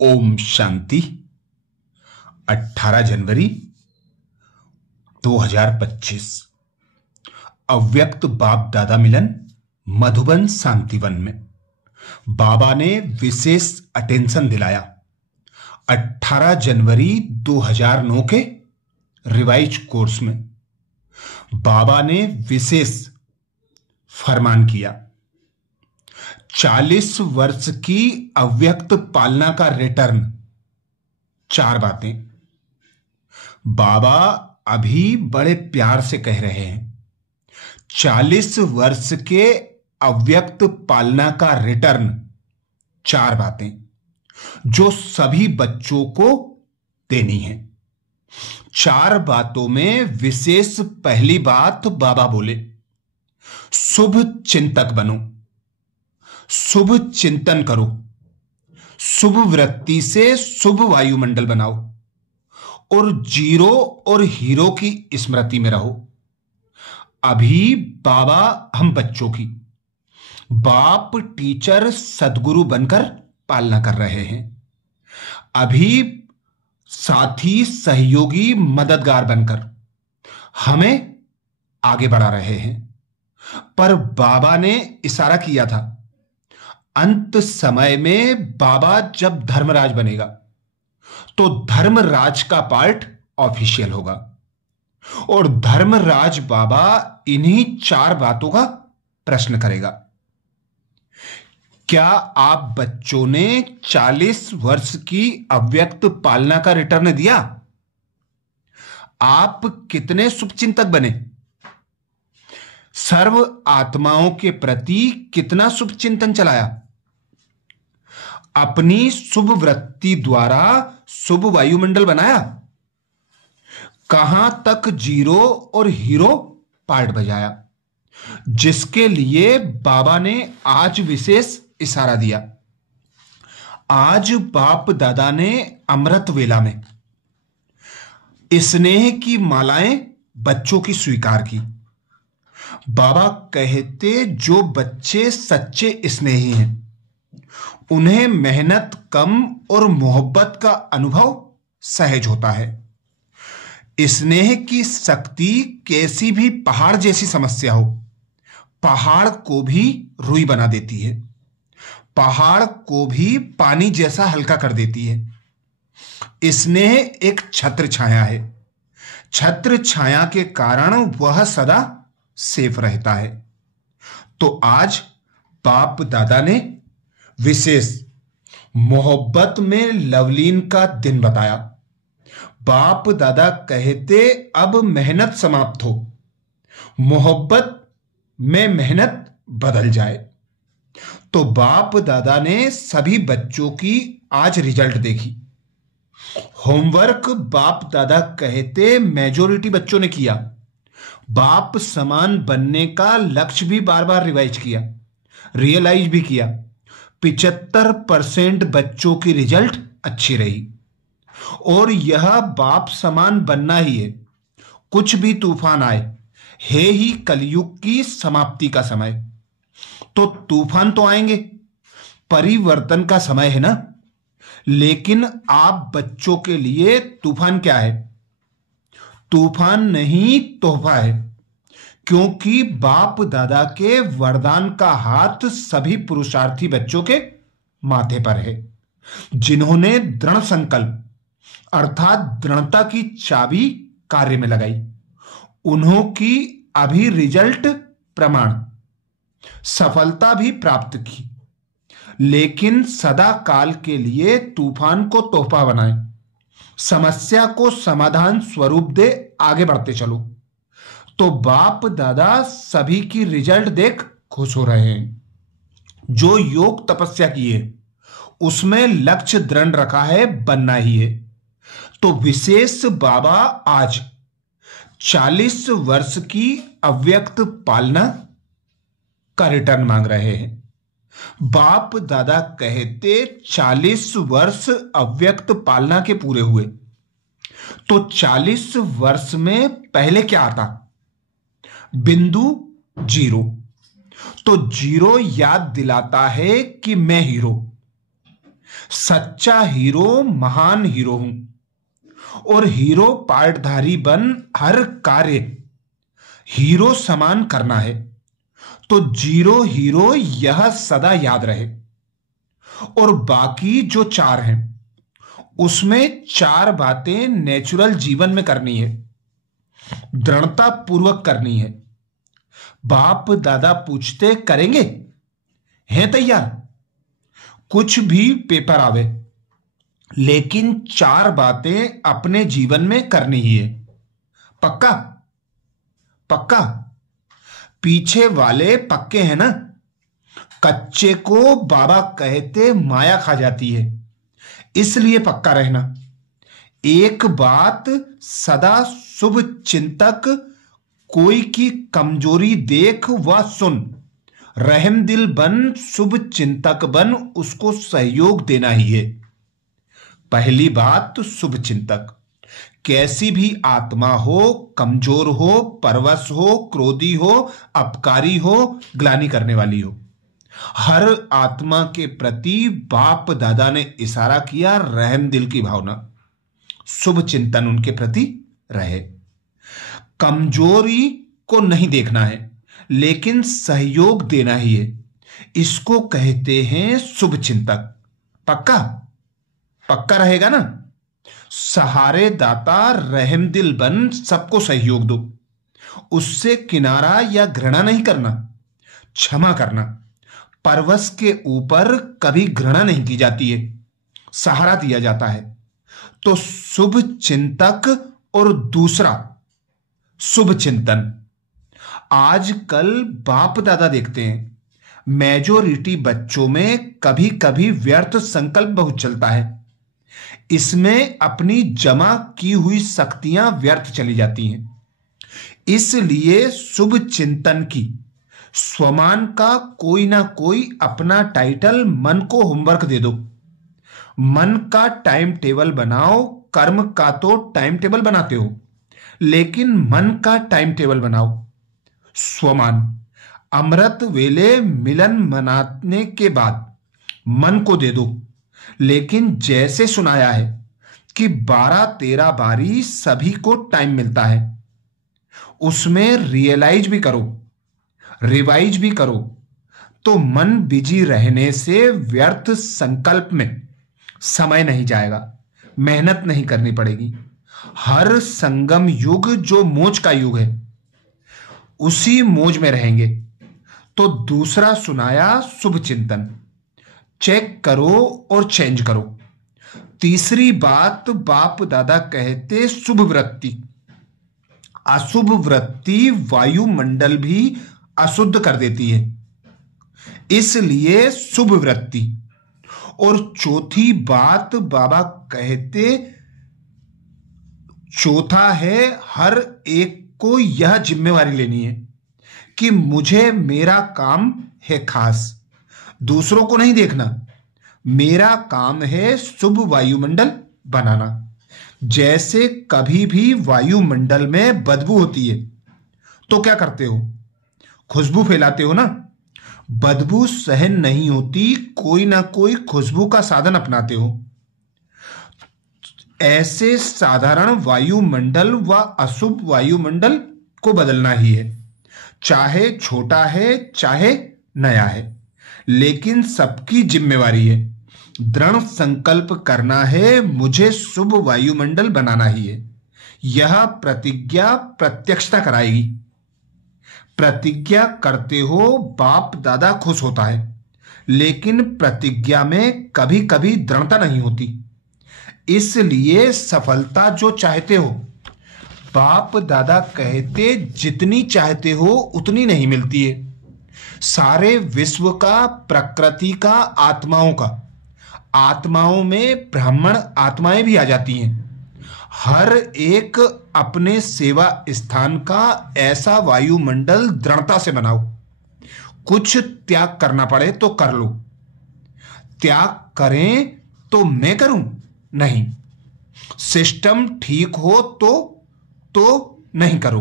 ओम शांति। 18 जनवरी 2025 अव्यक्त बाप दादा मिलन मधुबन शांतिवन में बाबा ने विशेष अटेंशन दिलाया। 18 जनवरी 2009 के रिवाइज कोर्स में बाबा ने विशेष फरमान किया। 40 वर्ष की अव्यक्त पालना का रिटर्न। 4 बातें बाबा अभी बड़े प्यार से कह रहे हैं। 40 वर्ष के अव्यक्त पालना का रिटर्न। 4 बातें जो सभी बच्चों को देनी है। 4 बातों में विशेष पहली बात बाबा बोले, शुभ चिंतक बनो, शुभ चिंतन करो, शुभ वृत्ति से शुभ वायुमंडल बनाओ और जीरो और हीरो की स्मृति में रहो। अभी बाबा हम बच्चों की बाप टीचर सदगुरु बनकर पालना कर रहे हैं। अभी साथी सहयोगी मददगार बनकर हमें आगे बढ़ा रहे हैं। पर बाबा ने इशारा किया था, अंत समय में बाबा जब धर्मराज बनेगा तो धर्मराज का पार्ट ऑफिशियल होगा और धर्मराज बाबा इन्हीं 4 बातों का प्रश्न करेगा। क्या आप बच्चों ने 40 वर्ष की अव्यक्त पालना का रिटर्न दिया? आप कितने शुभचिंतक बने? सर्व आत्माओं के प्रति कितना शुभ चिंतन चलाया? अपनी शुभ वृत्ति द्वारा शुभ वायुमंडल बनाया? कहां तक जीरो और हीरो पार्ट बजाया, जिसके लिए बाबा ने आज विशेष इशारा दिया। आज बाप दादा ने अमृत वेला में स्नेह की मालाएं बच्चों की स्वीकार की। बाबा कहते, जो बच्चे सच्चे स्नेही हैं उन्हें मेहनत कम और मोहब्बत का अनुभव सहज होता है। स्नेह की शक्ति कैसी भी पहाड़ जैसी समस्या हो, पहाड़ को भी रुई बना देती है, पहाड़ को भी पानी जैसा हल्का कर देती है। स्नेह एक छत्र छाया है। छत्र छाया के कारण वह सदा सेफ रहता है। तो आज बाप दादा ने विशेष मोहब्बत में लवलीन का दिन बताया। बाप दादा कहते, अब मेहनत समाप्त हो, मोहब्बत में मेहनत बदल जाए। तो बाप दादा ने सभी बच्चों की आज रिजल्ट देखी। होमवर्क बाप दादा कहते मेजॉरिटी बच्चों ने किया। बाप समान बनने का लक्ष्य भी बार बार रिवाइज किया, रियलाइज भी किया। 75% बच्चों की रिजल्ट अच्छी रही और यह बाप समान बनना ही है। कुछ भी तूफान आए, है ही कलयुग की समाप्ति का समय। तो तूफान तो आएंगे, परिवर्तन का समय है ना। लेकिन आप बच्चों के लिए तूफान क्या है? तूफान नहीं, तोहफा है। क्योंकि बाप दादा के वरदान का हाथ सभी पुरुषार्थी बच्चों के माथे पर है, जिन्होंने दृढ़ संकल्प अर्थात दृढ़ता की चाबी कार्य में लगाई। उन्हों की अभी रिजल्ट प्रमाण सफलता भी प्राप्त की। लेकिन सदा काल के लिए तूफान को तोहफा बनाएं, समस्या को समाधान स्वरूप दे, आगे बढ़ते चलो। तो बाप दादा सभी की रिजल्ट देख खुश हो रहे हैं। जो योग तपस्या की है उसमें लक्ष्य दृढ़ रखा है, बनना ही है। तो विशेष बाबा आज 40 वर्ष की अव्यक्त पालना का रिटर्न मांग रहे हैं। बाप दादा कहते 40 वर्ष अव्यक्त पालना के पूरे हुए तो 40 वर्ष में पहले क्या आता? बिंदु जीरो। तो जीरो याद दिलाता है कि मैं हीरो। सच्चा हीरो महान हीरो हूं, और हीरो पार्टधारी बन हर कार्य हीरो समान करना है। तो जीरो हीरो यह सदा याद रहे। और बाकी जो चार हैं उसमें चार बातें नेचुरल जीवन में करनी है, दृढ़ता पूर्वक करनी है। बाप दादा पूछते करेंगे, हैं तैयार? कुछ भी पेपर आवे, लेकिन चार बातें अपने जीवन में करनी ही है। पक्का? पक्का? पीछे वाले पक्के हैं ना? कच्चे को बाबा कहते माया खा जाती है, इसलिए पक्का रहना। एक बात सदा शुभ चिंतक, कोई की कमजोरी देख व सुन, रहम दिल बन शुभ चिंतक बन, उसको सहयोग देना ही है। पहली बात, शुभ चिंतक। कैसी भी आत्मा हो, कमजोर हो, परवश हो, क्रोधी हो, अपकारी हो, ग्लानि करने वाली हो, हर आत्मा के प्रति बाप दादा ने इशारा किया रहम दिल की भावना, शुभ चिंतन उनके प्रति रहे। कमजोरी को नहीं देखना है, लेकिन सहयोग देना ही है। इसको कहते हैं शुभ चिंतक। पक्का? पक्का रहेगा ना? सहारे दाता रहम दिल बन सबको सहयोग दो। उससे किनारा या घृणा नहीं करना, क्षमा करना। परवश के ऊपर कभी घृणा नहीं की जाती है, सहारा दिया जाता है। तो शुभ चिंतक और दूसरा शुभ चिंतन। आजकल बाप दादा देखते हैं मेजोरिटी बच्चों में कभी कभी व्यर्थ संकल्प बहुत चलता है। इसमें अपनी जमा की हुई शक्तियां व्यर्थ चली जाती हैं। इसलिए शुभ चिंतन की स्वमान का कोई ना कोई अपना टाइटल मन को होमवर्क दे दो। मन का टाइम टेबल बनाओ। कर्म का तो टाइम टेबल बनाते हो, लेकिन मन का टाइम टेबल बनाओ। स्वमान, अमृत वेले मिलन मनाने के बाद मन को दे दो। लेकिन जैसे सुनाया है कि 12-13 बारी सभी को टाइम मिलता है, उसमें रियलाइज भी करो, रिवाइज भी करो। तो मन बिजी रहने से व्यर्थ संकल्प में समय नहीं जाएगा, मेहनत नहीं करनी पड़ेगी। हर संगम युग जो मोज का युग है, उसी मोज में रहेंगे। तो दूसरा सुनाया शुभ चिंतन, चेक करो और चेंज करो। तीसरी बात बाप दादा कहते शुभ वृत्ति। अशुभ वृत्ति वायुमंडल भी अशुद्ध कर देती है, इसलिए शुभ वृत्ति। और चौथी बात बाबा कहते, चौथा है हर एक को यह जिम्मेवारी लेनी है कि मुझे मेरा काम है खास, दूसरों को नहीं देखना। मेरा काम है शुभ वायुमंडल बनाना। जैसे कभी भी वायुमंडल में बदबू होती है तो क्या करते हो? खुशबू फैलाते हो ना। बदबू सहन नहीं होती, कोई ना कोई खुशबू का साधन अपनाते हो। ऐसे साधारण वायुमंडल व अशुभ वायुमंडल को बदलना ही है, चाहे छोटा है चाहे नया है, लेकिन सबकी जिम्मेवारी है। दृढ़ संकल्प करना है, मुझे शुभ वायुमंडल बनाना ही है। यह प्रतिज्ञा प्रत्यक्षता कराएगी। प्रतिज्ञा करते हो, बाप दादा खुश होता है, लेकिन प्रतिज्ञा में कभी कभी दृढ़ता नहीं होती। इसलिए सफलता जो चाहते हो, बाप दादा कहते जितनी चाहते हो उतनी नहीं मिलती है। सारे विश्व का, प्रकृति का, आत्माओं का, आत्माओं में ब्राह्मण आत्माएं भी आ जाती हैं। हर एक अपने सेवा स्थान का ऐसा वायुमंडल दृढ़ता से बनाओ। कुछ त्याग करना पड़े तो कर लो। त्याग करें तो मैं करूं? नहीं। सिस्टम ठीक हो तो नहीं करो।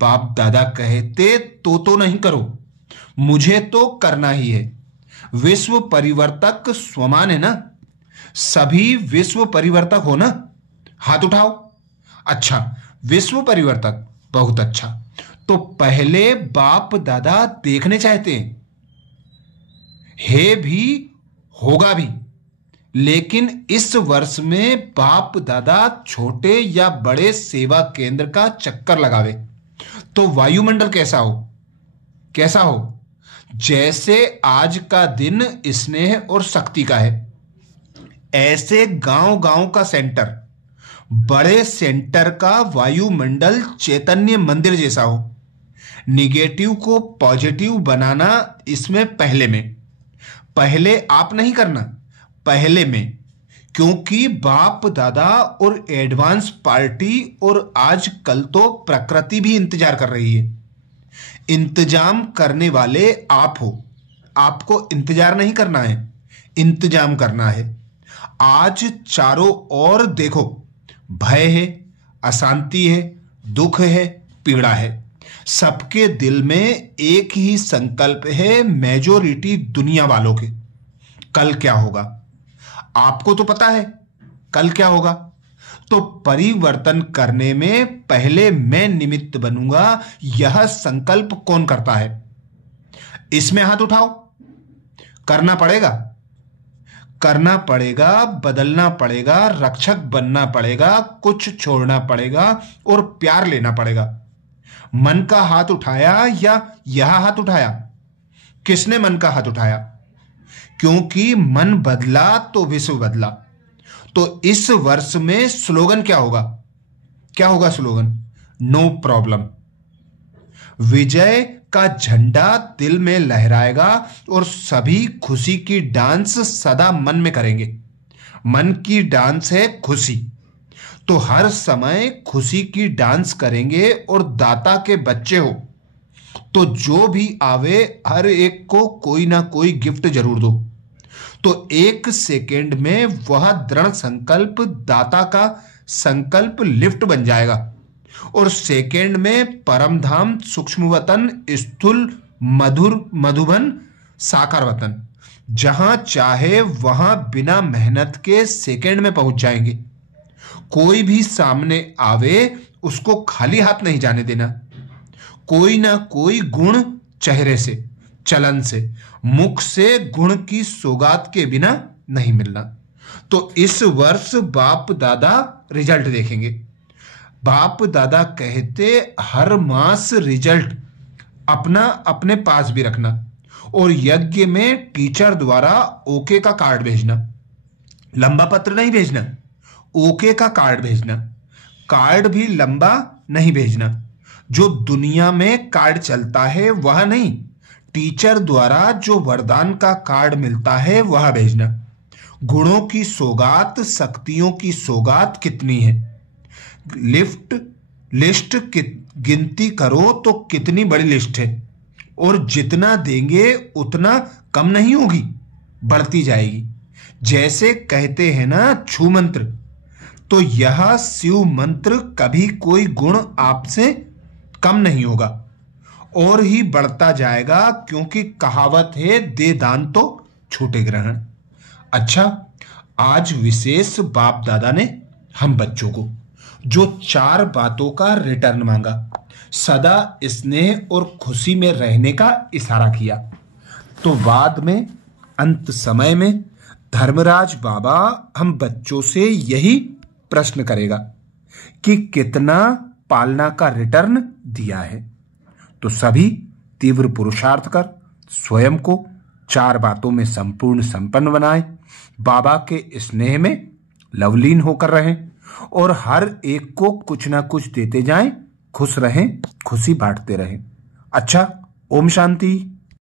बाप दादा कहते तो नहीं करो, मुझे तो करना ही है। विश्व परिवर्तक स्वमान है ना? सभी विश्व परिवर्तक हो ना? हाथ उठाओ। अच्छा, विश्व परिवर्तक, बहुत अच्छा। तो पहले बाप दादा देखने चाहते हैं, है भी, होगा भी। लेकिन इस वर्ष में बाप दादा छोटे या बड़े सेवा केंद्र का चक्कर लगावे तो वायुमंडल कैसा हो? कैसा हो? जैसे आज का दिन स्नेह और शक्ति का है, ऐसे गांव गांव का सेंटर, बड़े सेंटर का वायुमंडल चैतन्य मंदिर जैसा हो। निगेटिव को पॉजिटिव बनाना इसमें पहले आप नहीं करना, पहले में। क्योंकि बाप दादा और एडवांस पार्टी और आजकल तो प्रकृति भी इंतजार कर रही है। इंतजाम करने वाले आप हो, आपको इंतजार नहीं करना है, इंतजाम करना है। आज चारों ओर देखो, भय है, अशांति है, दुख है, पीड़ा है। सबके दिल में एक ही संकल्प है, मेजोरिटी दुनिया वालों के। कल क्या होगा? आपको तो पता है कल क्या होगा। तो परिवर्तन करने में पहले मैं निमित्त बनूंगा, यह संकल्प कौन करता है? इसमें हाथ उठाओ। करना पड़ेगा, करना पड़ेगा, बदलना पड़ेगा, रक्षक बनना पड़ेगा, कुछ छोड़ना पड़ेगा और प्यार लेना पड़ेगा। मन का हाथ उठाया या यह हाथ उठाया? किसने मन का हाथ उठाया? क्योंकि मन बदला तो विश्व बदला। तो इस वर्ष में स्लोगन क्या होगा? क्या होगा स्लोगन? No problem. विजय का झंडा दिल में लहराएगा और सभी खुशी की डांस सदा मन में करेंगे। मन की डांस है खुशी, तो हर समय खुशी की डांस करेंगे। और दाता के बच्चे हो तो जो भी आवे हर एक को कोई ना कोई गिफ्ट जरूर दो। तो एक सेकेंड में वह दृढ़ संकल्प दाता का संकल्प लिफ्ट बन जाएगा और सेकेंड में परमधाम, सूक्ष्म वतन, स्थूल मधुर मधुबन, साकार वतन, जहां चाहे वहां बिना मेहनत के सेकेंड में पहुंच जाएंगे। कोई भी सामने आवे उसको खाली हाथ नहीं जाने देना। कोई ना कोई गुण चेहरे से, चलन से, मुख से गुण की सौगात के बिना नहीं मिलना। तो इस वर्ष बाप दादा रिजल्ट देखेंगे। बाप दादा कहते हर मास रिजल्ट अपना अपने पास भी रखना और यज्ञ में टीचर द्वारा ओके का कार्ड भेजना। लंबा पत्र नहीं भेजना, ओके का कार्ड भेजना। कार्ड भी लंबा नहीं भेजना। जो दुनिया में कार्ड चलता है वह नहीं, टीचर द्वारा जो वरदान का कार्ड मिलता है वह भेजना। गुणों की सौगात, शक्तियों की सौगात कितनी है? लिस्ट गिनती करो तो कितनी बड़ी लिस्ट है। और जितना देंगे उतना कम नहीं होगी, बढ़ती जाएगी। जैसे कहते हैं ना छू मंत्र, तो यह शिव मंत्र कभी कोई गुण आपसे कम नहीं होगा और ही बढ़ता जाएगा। क्योंकि कहावत है दे दान तो छूटे ग्रहण। अच्छा, आज विशेष बाप दादा ने हम बच्चों को जो 4 बातों का रिटर्न मांगा, सदा स्नेह और खुशी में रहने का इशारा किया, तो बाद में अंत समय में धर्मराज बाबा हम बच्चों से यही प्रश्न करेगा कि कितना पालना का रिटर्न दिया है। तो सभी तीव्र पुरुषार्थ कर स्वयं को 4 बातों में संपूर्ण संपन्न बनाएं, बाबा के स्नेह में लवलीन होकर रहें और हर एक को कुछ ना कुछ देते जाएं, खुश रहें, खुशी बांटते रहें। अच्छा, ओम शांति।